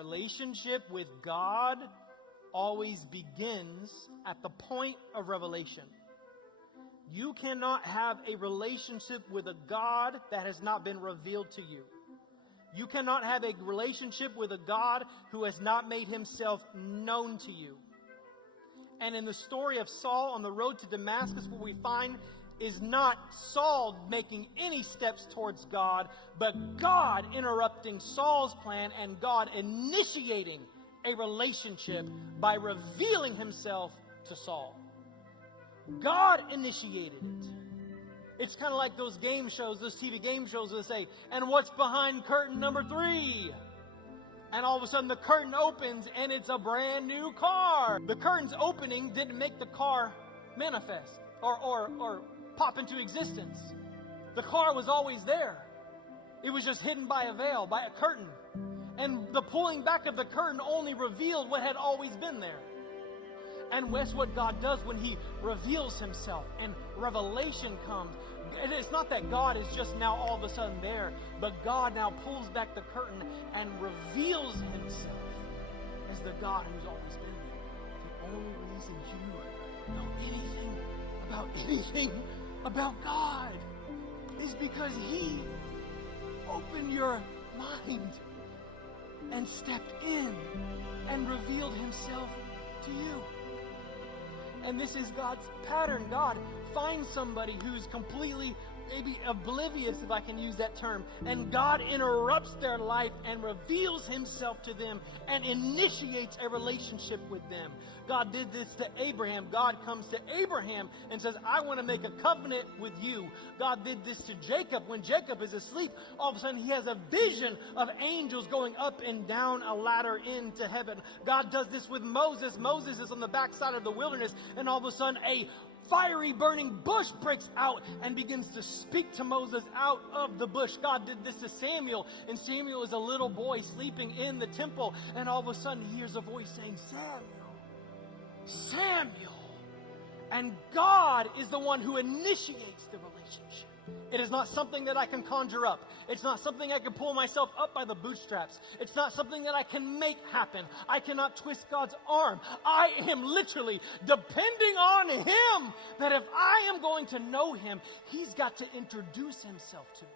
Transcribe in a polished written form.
relationship with God always begins at the point of revelation. You cannot have a relationship with a God that has not been revealed to you. You cannot have a relationship with a God who has not made himself known to you. And in the story of Saul on the road to Damascus, what we find is not Saul making any steps towards God, but God interrupting Saul's plan and God initiating a relationship by revealing himself to Saul. God initiated it. It's kind of like those game shows, those TV game shows that say, and what's behind curtain number 3? And all of a sudden the curtain opens and it's a brand new car. The curtain's opening didn't make the car manifest or pop into existence. The car was always there. It was just hidden by a veil, by a curtain. And the pulling back of the curtain only revealed what had always been there. And that's what God does when he reveals himself and revelation comes. And it's not that God is just now all of a sudden there, but God now pulls back the curtain and reveals himself as the God who's always been there. The only reason you know anything about God is because he opened your mind and stepped in and revealed himself to you. And this is God's pattern. God finds somebody who's completely maybe oblivious, if I can use that term, and God interrupts their life and reveals himself to them and initiates a relationship with them. God did this to Abraham. God comes to Abraham and says, I want to make a covenant with you. God did this to Jacob. When Jacob is asleep, all of a sudden he has a vision of angels going up and down a ladder into heaven. God does this with Moses. Moses is on the backside of the wilderness, and all of a sudden a fiery burning bush breaks out and begins to speak to Moses out of the bush. God did this to Samuel, and Samuel is a little boy sleeping in the temple, and all of a sudden he hears a voice saying, Samuel. And God is the one who initiates the relationship. It is not something that I can conjure up. It's not something I can pull myself up by the bootstraps. It's not something that I can make happen. I cannot twist God's arm. I am literally depending on him, that if I am going to know him, he's got to introduce himself to me.